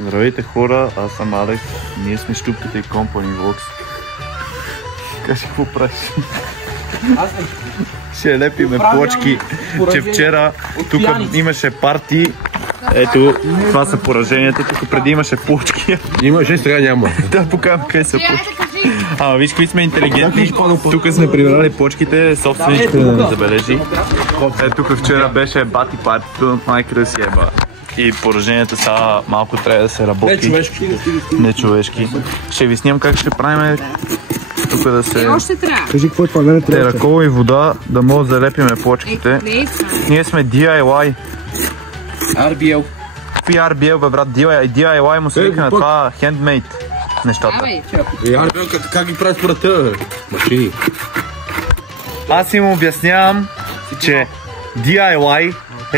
Здравейте хора, аз съм Алекс, ние сме Щупката и Company Vlogs. Кажи какво правиш? Ще лепиме плочки, че вчера тук имаше парти. Ето, това са пораженията, тук преди имаше плочки. Имаше, сега няма. Да, покажам къде са плочки. Ама виж какви сме интелигентни, тук сме прибрали плочките, собственичката да не забележи. Тук вчера беше бати партито, майка да си еба. И пораженията са малко трябва да се работи. Не човешки. Ще ви снимам как ще правим тук да се... Кажи какво е това, не трябва. Теракола и вода, да може да залепиме плочките. Ние сме DIY. RBL. Какви RBL, бе брат? DIY му се вика на това handmade нещата. RBL как ги прави според тебе? Машини. Аз им обяснявам, че DIY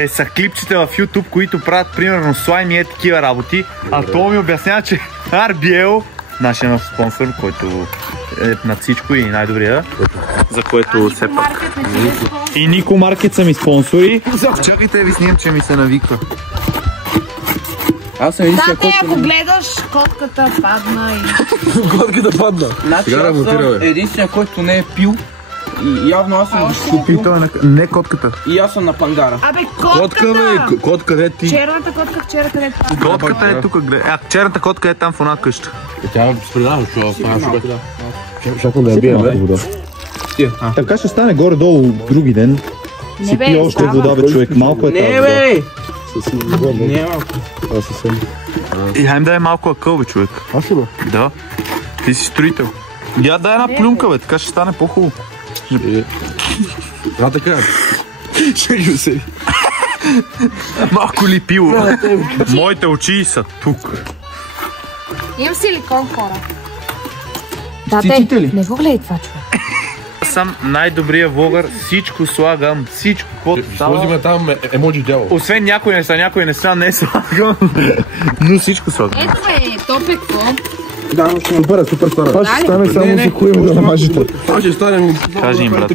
са клипчета в YouTube, които правят примерно слайми и такива работи, а то ми обяснява, че RBL, нашия нов спонсор, който е над всичко и най-добрия, за което все пак. И Нико Маркет са ми спонсори. Чакайте ви снимам, че ми се навиква. Аз съм единствен, който... ако гледаш, котката падна и... Котката падна. Значи аз съм единствен, който не е пил. И явно аз съм купил. Не котката. И аз съм на пангара. Абе, котката! Котка, де ти? Черната котка вчера къде е? Котката е тук, гледай. Черната котка е там в една къща. Тя спредава, защото да я бие вода. Така ще стане горе-долу други ден. Си пи още вода, бе, човек. Малко е тази вода. Не, малко. И хайм да е малко акъл, бе, човек. Аз ли бе? Да. Ти си строител. Я дай една плюнка, бе, така ще стане по-хубаво. Да, така. Шегю се. Малко ли пило? Моите очи са тук. Имам силикон, хора. Да, те, не го гледай това, човек. Аз съм най-добрия влогър, всичко слагам, всичко, каквото става. Сложиме там емоджи дяло. Освен някой неща не слагам, но всичко слагам. Ето бе, топе, какво? Да, ще ме бъде супер стара. Това ще стане само за хуем да намажете. Това ще стане... Кажи им, брат.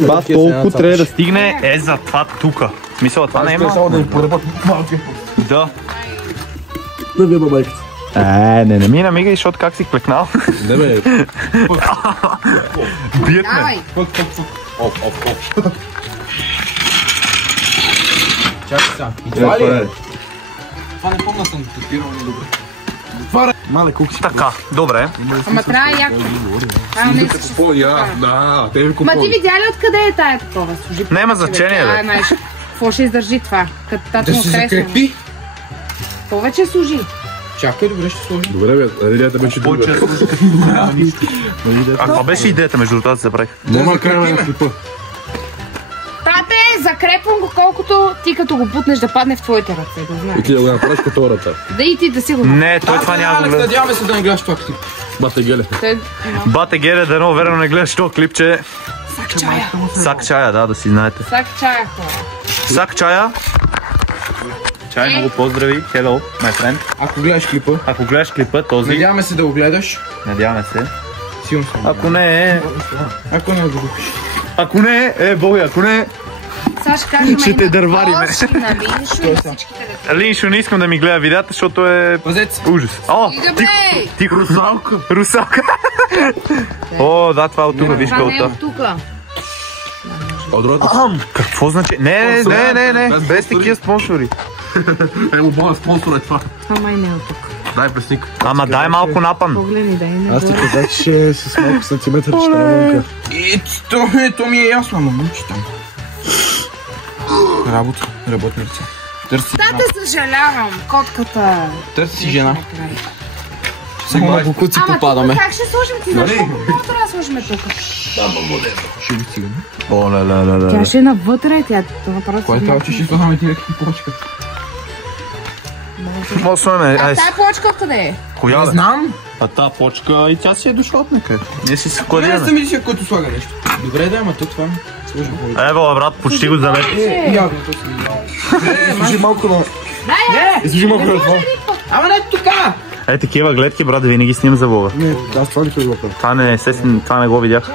Бас толкова трябва да стигне е за това тука. В смисъл, това не е малко. Само да ни поработим малкия път. Да. Да ви бабайката. Не ми намигай, защото как си клекнал. Не бе. Бият ме. Чакай сега. Това ли е? Това не помня съм топирал недобре. Мале кукси. Така, добре. Ама трябва яко. Да, те ви Ма ти видя ли откъде е тая такова? Няма значение, бе. Какво ще издържи това? Да се закрепи. Повече служи. Чакай, добре ще сложи. Добре бе, идеята беше друга. А каква беше идеята между това да забравих? Нема караме на клипа. Тате, закрепвам го колкото ти като го бутнеш да падне в твоите ръце, да знаеш. И ти да го направиш като хората. Да и ти да си го направиш. Не, той това няма да гледа. Надяваме се да не гледаш това клип. Бате Геле. Бате Геле, дано верно не гледаш това клипче. Сак чая. Сак чая, да си знаете. Сак чая, хора. Сак чая. Чай, много поздрави. Hello, my friend. Ако гледаш клипа. Ако гледаш клипа, този... Надяваме се да го гледаш. Надяваме се. Силно съм. Ако не е... Ако не го купиш. Ако не е, Боги, ако не е... Ще те дървариме. Линшо, не искам да ми гледа видеята, защото е... Пазец. Ужас. О, тихо. Русалка. Русалка. О, да, това е от тук, виж Това не е кълта. от тук. Какво значи? Не, без такива спонсори. Емо, моя спонсор е това. Това май не е от тук. Дай пресник. Ама дай малко напън. Погледни, дай не. Аз ти казах, че с малко сантиметър ще навънка. То ми е ясно, ама мъчи там. Работни ръце. Търси Тате, съжалявам, котката. Търси си жена. Само на кукуци попадаме. Ама как ще сложим ти? Защо какво трябва да сложим тук? Ще ви стигаме. О, ля. Тя ще е навътре, тя това просто... Кой трябва, че ще слагаме ти някакви плочка? Какво слагаме? А тая плочка откъде е? Коя Не бе? знам. А та почка и тя си е дошла от некъде. Ние си се Аз кладираме. съм единствен, който слага нещо. Добре да, ама то това сложи по-добре. Ево, брат, почти го залепи. Явно то си. Служи малко на... Не! Служи малко на това. Ама не тука! Такива гледки, брат, винаги снимам за влога. Не, аз това не се излъпам. Това не го видях.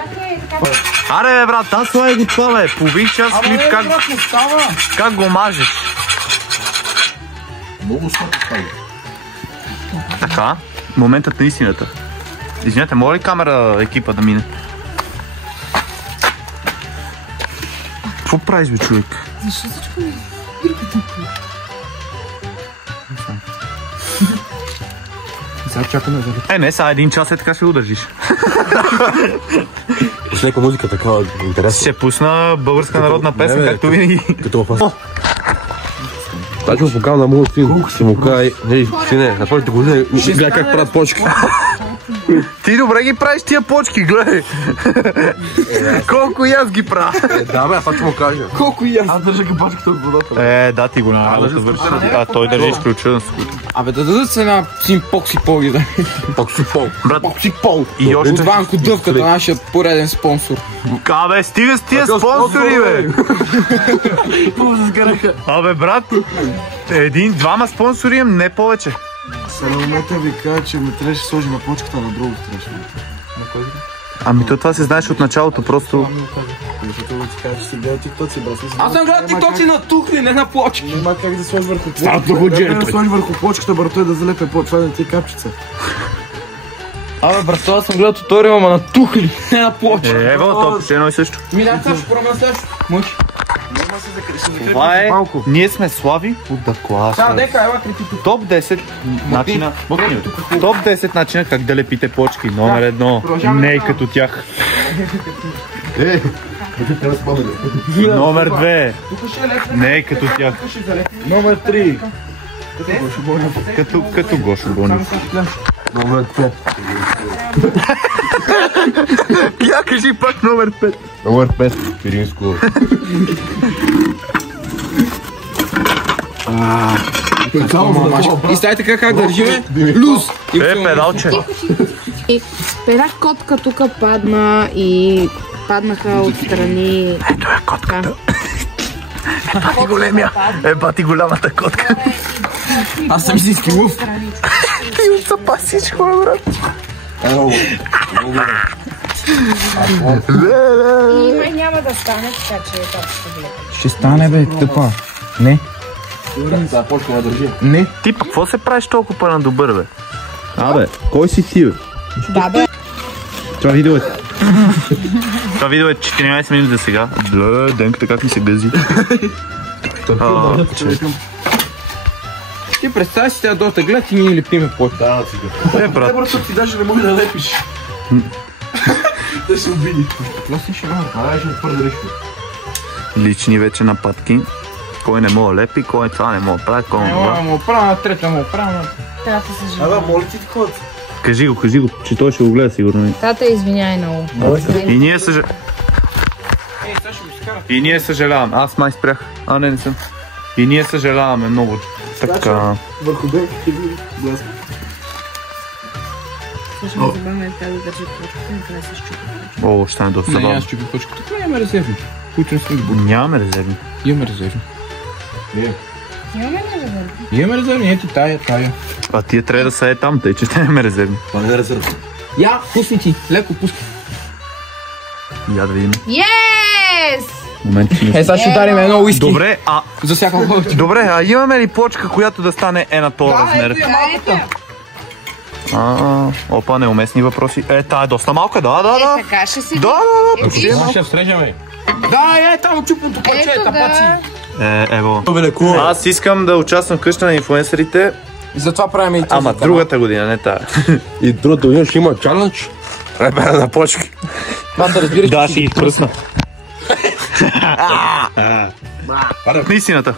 Аре, бе, брат, аз слагай го това, бе. Половин час клип, как го мажеш. Много сладко става. Така, моментът на истината. Извинете, моля ли камера екипа да мине? Какво правиш, бе, човек? Защо всичко ми? Сега чакаме за... Не, сега 1 час така ще го държиш. С леко музика, такава интересна. Ще пусна българска народна песен, както винаги. Като в... Аз ще му покажа на моят син. Ще му кажа, ей, сине, на твоите години, гледай как правят почки. Ти добре ги правиш тия почки, гледай. Колко и аз ги правя. Да, бе, това ще му кажа. Колко и аз. Аз държа ги почката от водата. Да, ти го няма да върши. Той държи изключен. Абе, да дадат се една син покси погледа. Покси пол. Покси пол. И още... От Ванко Дъвката, нашият пореден спонсор. Абе, стига с тия спонсори, бе. Абе, брат, 1-2 спонсори имам, не повече. Сега на момента ви кажа, че ме трябваше да сложи на почката, на друго трябваше. Ами това се знаеш от началото, просто... Защото да ти кажа, че си гледа тиктоци, брат. Аз съм гледал тиктоци на тухли, не на плочки. Няма как да сложи върху Това много джентли. Да сложи върху почката, брат, той да залепе по това да ти капчица. Абе, брат, аз съм гледал туториал, ама на тухли, не на плочки. Ево, то ще едно и също. Мина, сега ще пробвам следващо. Мъж. Това е... Ние сме Слави от The Class. Сега, дека, ела крити тук. Топ 10 начина... Топ 10 начина как да лепите почки. Номер 1. Не като тях. Номер 2. Не като тях. Номер 3. Като Гошо Бонев. Номер 5. Я кажи пак номер 5. Номер 5. Пиринско. И стай така как държиме. Плюс. Педалче. Една котка тук падна и паднаха отстрани. Ето е котката. Бати големия. Бати голямата котка. Аз съм истински лъв. Ти отсъпа всичко, брат. И май няма да стане, така че това ще влезе. Ще стане, бе, тъпа. Не. Сега почва да държи. Не. Ти пък какво се правиш толкова на добър, бе? Абе, кой си ти, бе? Да, бе. Това видео е... Това видео е 14 минути за сега. Бле, Денката как ми се гъзи. Ти представи си тя доста гледат и ние лепиме почки. Да, сега. Брат. Брат, ти даже не може да лепиш. Те се обиди. Това си ще мога. А, ще твърде решко. Лични вече нападки. Кой не мога лепи, кой това не мога прави, кой не мога. Му оправя, трета му оправя. Тата се жива. Абе, моля ти такова. Кажи го, че той ще го гледа сигурно. Тата, извиняй много. И ние съжалявам. Ей, сега ще го изкара. И ние съжалявам. Аз май спрях. Не съм. И ние съжаляваме много. Така. Върху денка ти ви блеска. Също ме забавя да държи почката, накрая се щупи. О, ще стане доста Не, забавно. аз чупи почката. Тук имаме резерви. Които не сме ги будили. Нямаме резерви. Имаме резерви. Нямаме ли резерви? Имаме резерви, ето тая. А тия трябва да са е там, тъй че нямаме резерви. Това не е резерв. Я, пусни ти, леко пусни. Я да видим. Yes! Момент, че не... Сега ще ударим едно уиски. Добре, За всяка ход. добре, имаме ли почка, която да стане на този размер? Опа, неуместни въпроси. Тая е доста малка, да. Така ще си... Да. Ще встрежаме. Да, там чупното поче, Ето тапаци. да. Ево. Велико. Аз искам да участвам в къща на инфлуенсърите, Затова правим и този ама канал. другата година, не тая. И другата година ще има чалендж. Ребера на почки. Това да разбираш, Да, че ще ги пръсна. Истината.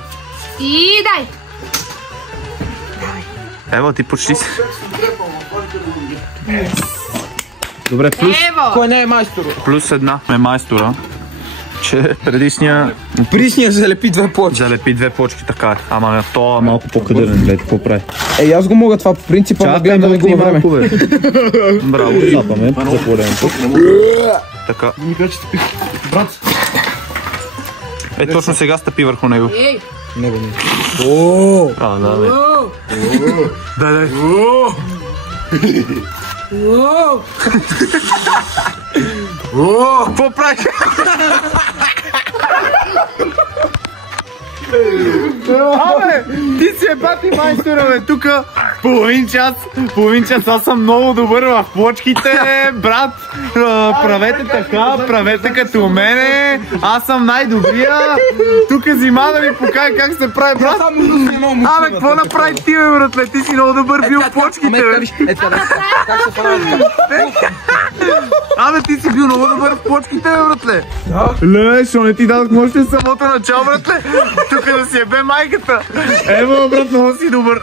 И дай! Ево, ти почти си. Добре, Ево! Кой не е майстор? плюс една е майстора, че предишния Присния залепи две почки. залепи 2 почки, така е. Ама то е малко по-кадърен, гледай, какво прави. Ей, аз го мога това по принципа, да гледам да не губя време. Браво, запаме за пореден път. Така. Брат. Точно сега стъпи върху него. Ей! Не, бе, не. Да, бе. Дай. Какво правиш? Абе, ти си е бати майстора, бе, тука половин час, аз съм много добър в плочките, брат, правете така, правете като мене, аз съм най-добрия, тука зима да ми покаже как се прави, брат. Абе, какво направи ти, бе, братле, ти си много добър бил в плочките, бе. Абе, ти си бил много добър в плочките, бе, братле. Ле, шо не ти дадох още самото начало, братле, тука да си ебе майката. Ево, брат, много си добър.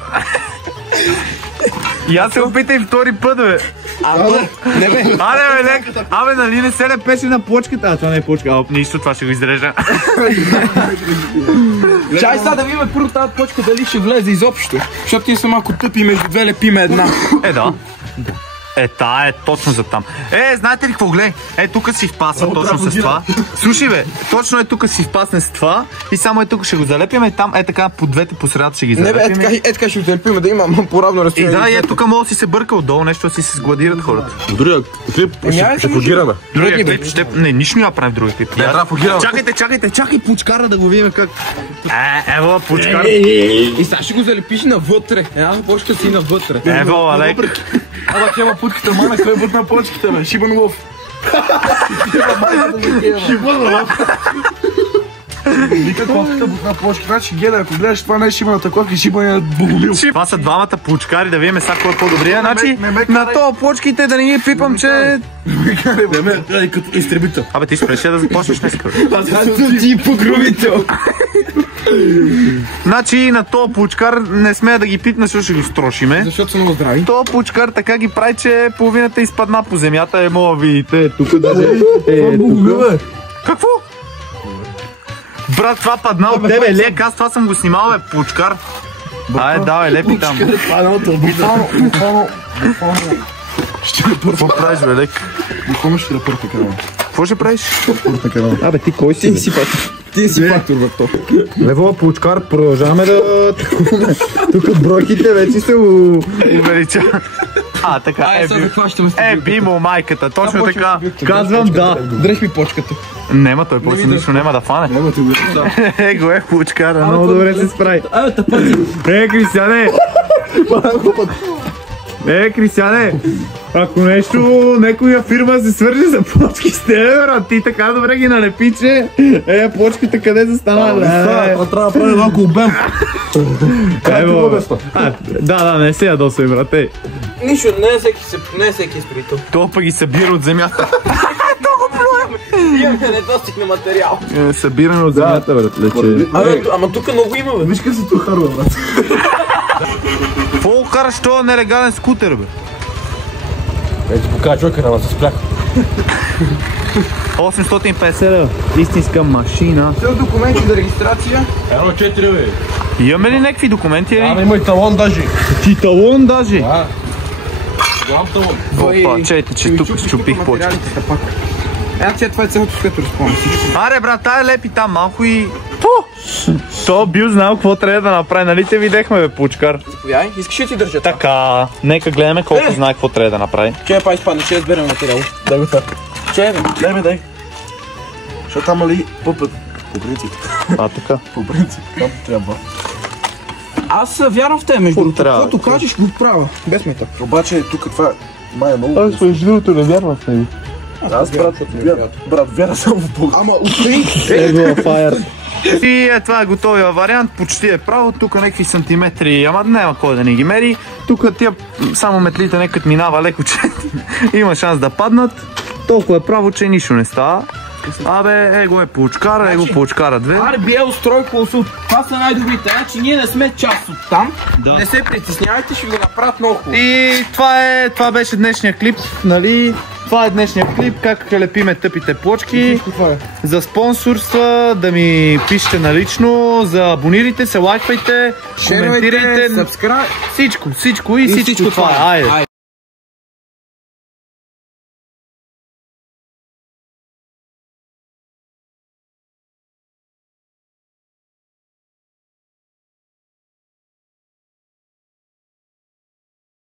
И аз се опитай втори път, бе. Не бе. Абе, лек. Абе, нали не се лепеше на плочката? А, това не е плочка. Нищо, това ще го изрежа. Чай сега да видим първо тази почка дали ще влезе изобщо. Защото ние са малко тъпи, между две лепиме една. Да. Та е точно за там. Знаете ли какво, гледай? Тук си впасва точно с това. Слушай, бе, точно тук си впасне с това и само тук ще го залепим и там така по двете по средата ще ги залепим. Не бе, така ще го залепим да има по-равно разстояние. Да, тук мога да си се бърка отдолу, нещо да си се сгладират хората. Другия клип ще фугираме. Другия клип ще... Не, нищо няма правим в другия клип. Чакай, пучкара да го видим как... Ево, пучкар. И сега ще го залепиш навътре. Една почка си навътре. Ево, лек. Ама тема путката, мана, кой е бут на почките, бе? Шибан лов. Шибан лов. Вика кофката бут на почките, значи гледай, ако гледаш това не е шибаната кофка, шибан е боголил. Това са двамата пучкари, да видим сега кой е по-добрия. Значи на това почките да не ги пипам, че... Не ме гледай като изтребител. Абе, ти спреш да започнеш днес. Аз съм ти покровител. Значи на този пучкар не смея да ги пипна, защото ще го строшиме. Защото са много здрави. Този пучкар така ги прави, че половината изпадна по земята. Мога видите, тук даже... Какво? Брат, това падна от тебе, лек, аз това съм го снимал, бе, пучкар. Давай, лепи там. Какво правиш, бе, лек? Буквално ще рапърта канал. Какво ще правиш? Рапърта канал. Абе, ти кой си? Ти си фактор в то. Лево, пучкар, продължаваме да... Тук бройките вече се увелича. Така, бимо майката, точно така. Казвам да. Дръж ми почката. Нема, той после нищо няма да фане. Нема ти го Го е пучкара, много добре се справи. Кристияне! Кристияне! Ако нещо, некоя фирма се свържи за почки с тебе, брат, ти така добре ги налепи, че почките къде са станали? Това трябва да прави малко обем. Да, не се ядосвай, брат, Нищо, не е всеки строител. То пък ги събира от земята. Имаме недостиг на материал. Събираме от земята, брат, лече. Ама тук много има, бе. Виж къде си тук харва, брат. Какво караш този нелегален скутер, бе? Ето покажа човека, ама се спрях. 850 лева. Истинска машина. Все документи за регистрация. 1,4, бе. Имаме ли някакви документи? Има и талон даже. Ти талон даже? Голям талон. Опа, чайте, че тук счупих почките. Това е цялото, с което разпомня. Аре, брат, лепи там малко и... То бил знал какво трябва да направи, нали те видехме, бе, пучкар? Заповядай, искаш да ти държа това? Така, нека гледаме колко знае какво трябва да направи. Че па изпадне, че изберем материал. Дай го това. Че бе? Дай. Защото там ли по принцип. Така. По принцип, там трябва. Аз вярвам в те, между другото. трябва? Каквото кажеш, го правя. Без метък. Обаче тук това май е много... Аз между другото не вярвам в него. Аз Брат, вяра само в Бога. Ама окей. Fire. И това е готовия вариант, почти е право, тук някакви сантиметри, ама няма кой да не ги мери. Тук тия само метлите некът минава леко, че има шанс да паднат. Толкова е право, че нищо не става. Абе, го е пучкара, пучкара 2. RBL строй консулт. Това са най-добрите. Значи ние не сме част от там. Да. Не се притеснявайте, ще ви го направят много хубаво. И това беше днешния клип, нали? Това е днешния клип, как лепиме тъпите плочки. За спонсорства да ми пишете налично, за абонирайте се, лайквайте, коментирайте. Subscribe. Всичко и всичко това е. Айде.